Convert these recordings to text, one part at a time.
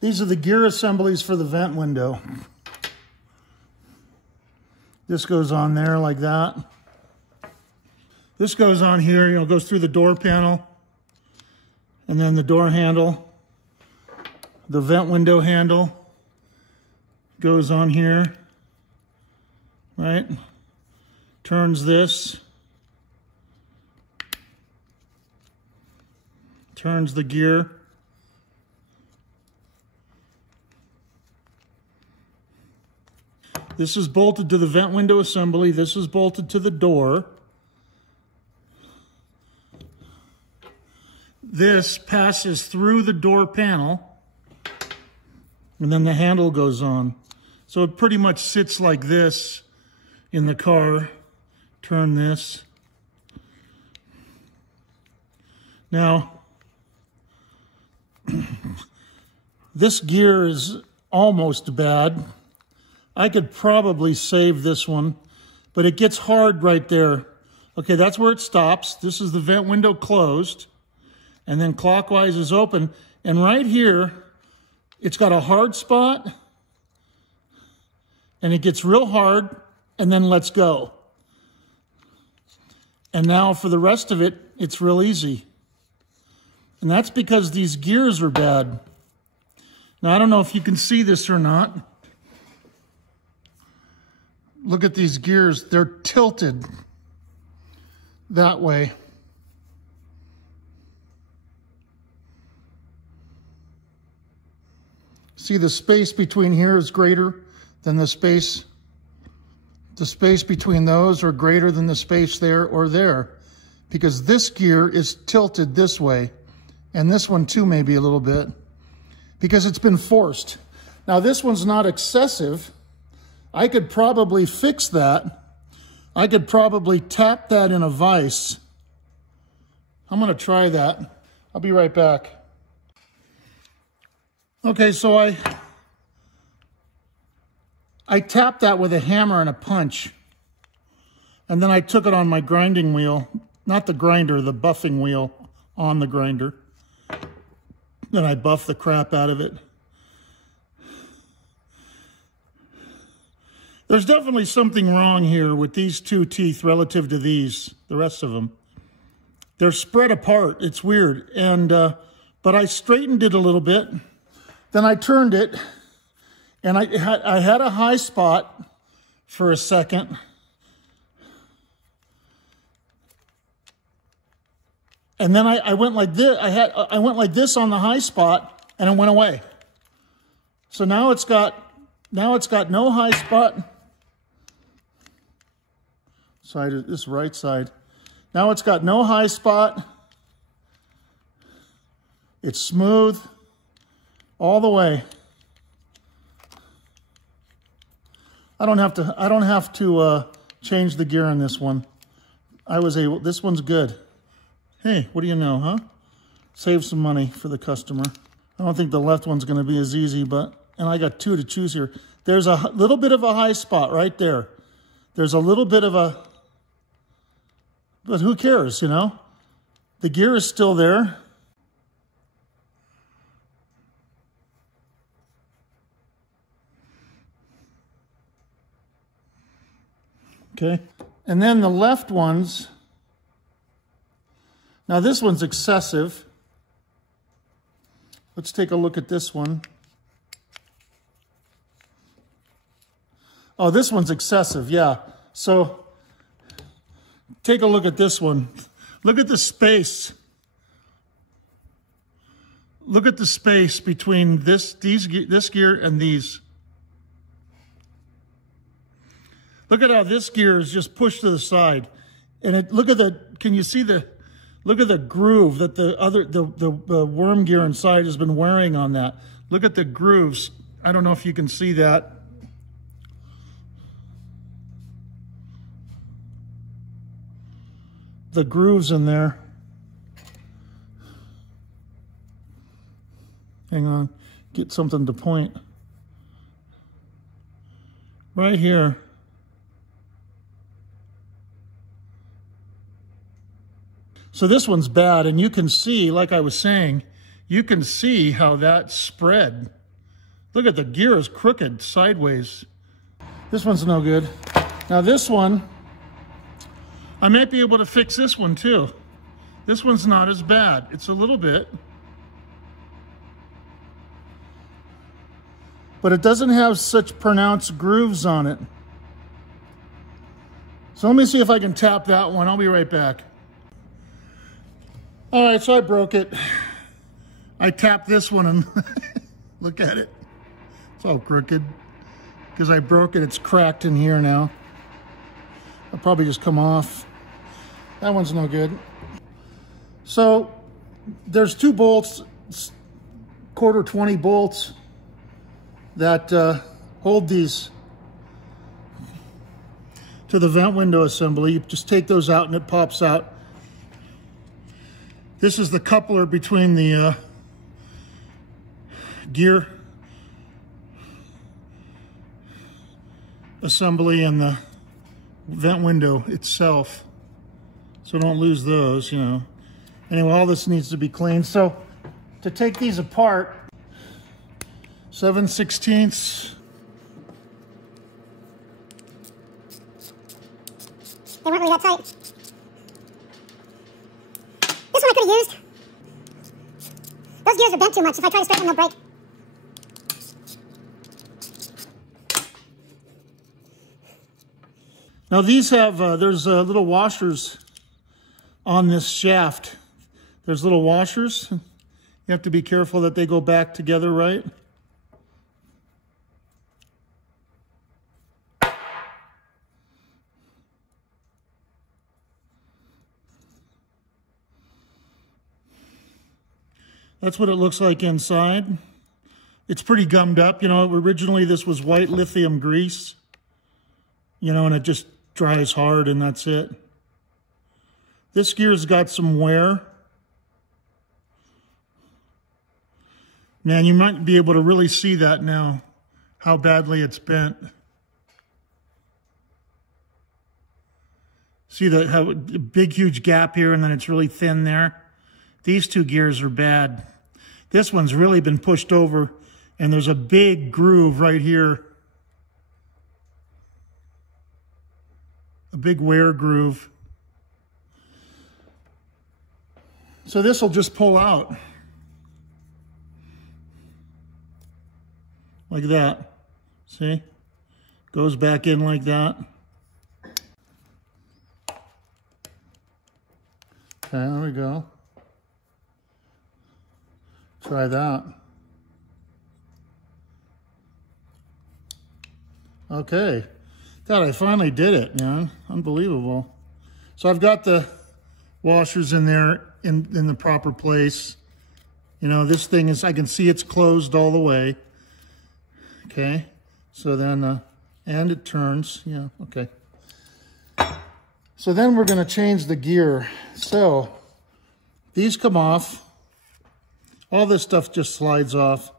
These are the gear assemblies for the vent window. This goes on there like that. This goes on here, goes through the door panel, and then the door handle. The vent window handle goes on here, right? Turns this. Turns the gear. This is bolted to the vent window assembly. This is bolted to the door. This passes through the door panel, and then the handle goes on. So it pretty much sits like this in the car. Turn this. Now, this gear is almost bad. I could probably save this one, but it gets hard right there. Okay, that's where it stops. This is the vent window closed, and then clockwise is open. And right here, it's got a hard spot, and it gets real hard, and then lets go. And now for the rest of it, it's real easy. And that's because these gears are bad. Now, I don't know if you can see this or not. Look at these gears. They're tilted that way. See, the space between here is greater than the space between those are greater than the space there or there, because this gear is tilted this way, and this one too maybe a little bit, because it's been forced. Now this one's not excessive. I could probably fix that. I could probably tap that in a vise. I'm going to try that. I'll be right back. Okay, so I tapped that with a hammer and a punch. And then I took it on my grinding wheel. Not the grinder, the buffing wheel on the grinder. Then I buffed the crap out of it. There's definitely something wrong here with these two teeth relative to the rest of them. They're spread apart. It's weird. And but I straightened it a little bit. Then I turned it, and I had a high spot for a second. And then I went like this. I went like this on the high spot, and it went away. So now it's got no high spot. This right side. Now it's got no high spot. It's smooth all the way. I don't have to change the gear on this one. This one's good. Hey, what do you know, huh? Save some money for the customer. I don't think the left one's going to be as easy, and I got two to choose here. There's a little bit of a high spot right there. There's a little bit of but who cares, The gear is still there. Okay, and then the left ones. Now this one's excessive. Let's take a look at this one. Oh, this one's excessive, yeah. So take a look at this one. Look at the space. Look at the space between this gear and these. Look at how this gear is just pushed to the side. And look at can you see look at the groove that the worm gear inside has been wearing on that. Look at the grooves. I don't know if you can see that. The grooves in there. Hang on, get something to point. Right here. So this one's bad, and you can see, like I was saying, you can see how that spread Look at the gear is crooked sideways. This one's no good. Now this one, I might be able to fix this one too. This one's not as bad. It's a little bit. But it doesn't have such pronounced grooves on it. So let me see if I can tap that one. I'll be right back. All right, so I broke it. I tapped this one and look at it. It's all crooked because I broke it. It's cracked in here now. I'll probably just come off. That one's no good. So there's two bolts, quarter 20 bolts that hold these to the vent window assembly. You just take those out and it pops out. This is the coupler between the gear assembly and the vent window itself. So don't lose those, you know. Anyway, all this needs to be cleaned. So to take these apart, 7/16. They weren't really that tight. This one I could have used. Those gears are bent too much. If I try to straighten them, they'll break. Now these have, there's little washers on this shaft. There's little washers. You have to be careful that they go back together right. That's what it looks like inside. It's pretty gummed up. You know, originally this was white lithium grease, you know, and it just dries hard and that's it. This gear's got some wear. Man, you might be able to really see that now, how badly it's bent. See that, how a big, huge gap here and then it's really thin there? These two gears are bad. This one's really been pushed over and there's a big groove right here. A big wear groove. So this will just pull out. Like that. See? Goes back in like that. Okay, there we go. Try that. Okay. God, I finally did it, man. Unbelievable. So I've got the washers in there in the proper place. You know, this thing is, I can see it's closed all the way. Okay. So then, and it turns. Yeah, okay. So then we're going to change the gear. So these come off. All this stuff just slides off.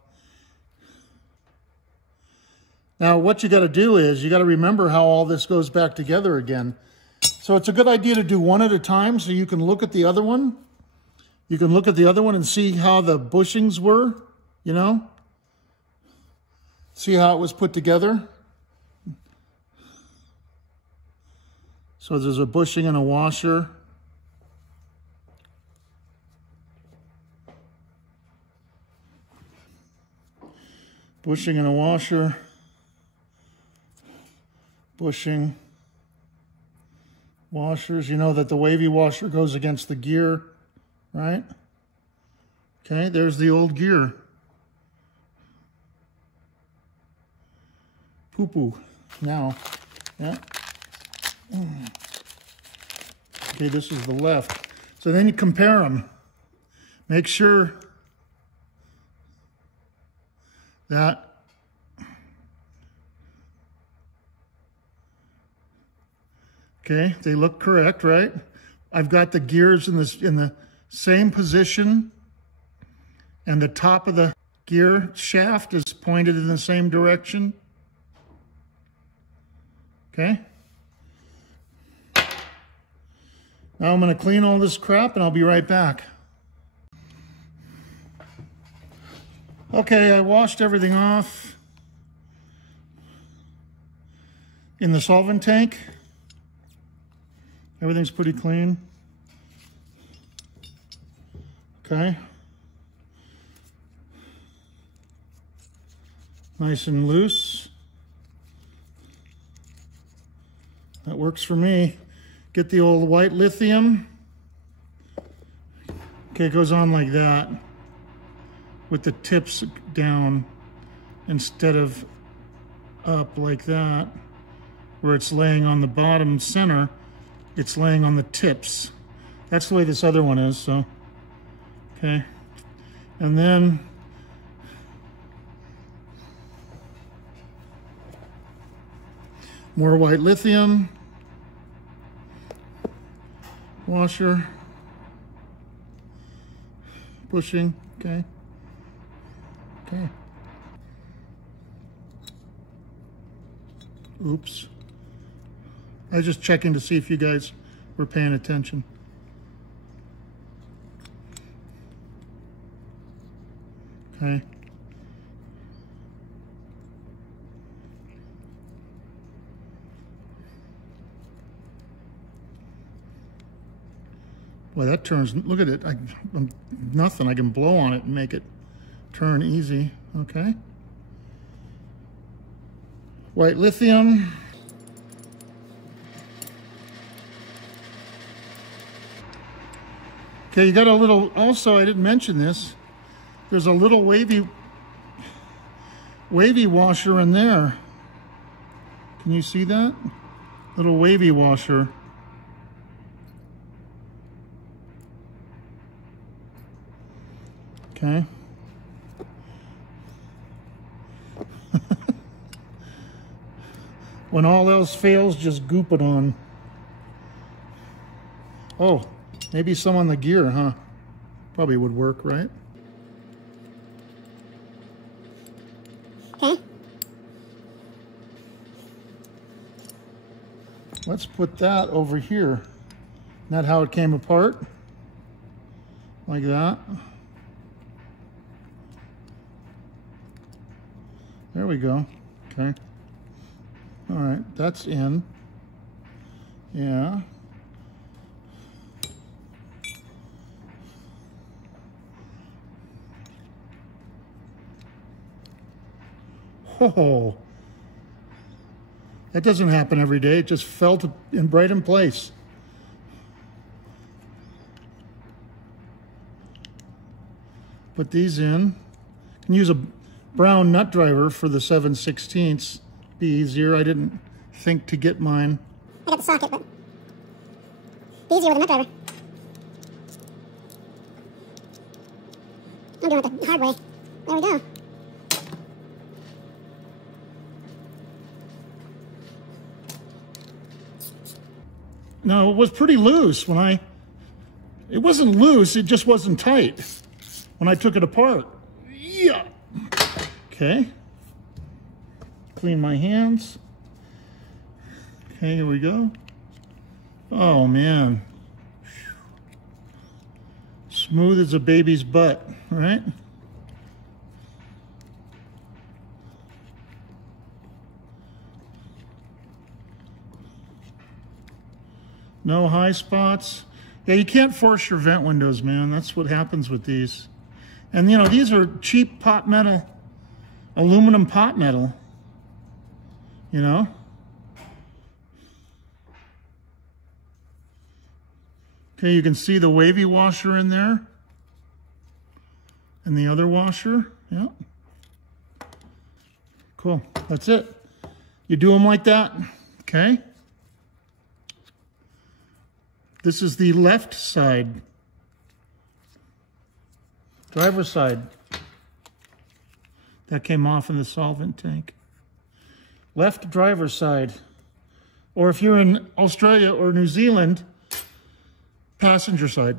Now what you got to do is you got to remember how all this goes back together again. So it's a good idea to do one at a time so you can look at the other one. You can look at the other one and see how the bushings were, you know. See how it was put together. So there's a bushing and a washer. Bushing and a washer. Bushing. Washers. You know that the wavy washer goes against the gear, right? Okay, there's the old gear. Poo-poo. Now, yeah. Okay, this is the left. So then you compare them. Make sure that okay, they look correct, right? I've got the gears in the same position, and the top of the gear shaft is pointed in the same direction. Okay. Now I'm going to clean all this crap and I'll be right back. Okay, I washed everything off in the solvent tank. Everything's pretty clean. Okay. Nice and loose. That works for me. Get the old white lithium. Okay, it goes on like that with the tips down instead of up like that, where it's laying on the bottom center, it's laying on the tips. That's the way this other one is, so, okay. And then more white lithium, washer, pushing, okay. Okay. Oops. I was just checking to see if you guys were paying attention. Okay. Boy, that turns, look at it. I'm nothing. I can blow on it and make it turn easy. Okay. White lithium. Okay, you got a little, also I didn't mention this, there's a little wavy washer in there. Can you see that? Little wavy washer. Okay. When all else fails, just goop it on. Oh, maybe some on the gear, huh? Probably would work, right? Okay. Let's put that over here. Isn't that how it came apart? Like that. There we go. Okay. All right, that's in. Yeah. Oh, that doesn't happen every day. It just fell right in place. Put these in. You can use a brown nut driver for the 7/16. Be easier. I didn't think to get mine. I got the socket, but easier with a nut driver. I'm doing it the hard way. There we go. No, it was pretty loose when it wasn't loose, it just wasn't tight when I took it apart. Yeah. Okay. Clean my hands. Okay, here we go. Oh man. Smooth as a baby's butt, right? No high spots. Yeah, you can't force your vent windows, man. That's what happens with these. And you know, these are cheap pot metal, aluminum pot metal. You know? Okay, you can see the wavy washer in there. And the other washer. Yeah. Cool. That's it. You do them like that. Okay. This is the left side. Driver's side. That came off in the solvent tank. Left driver's side. Or if you're in Australia or New Zealand, passenger side.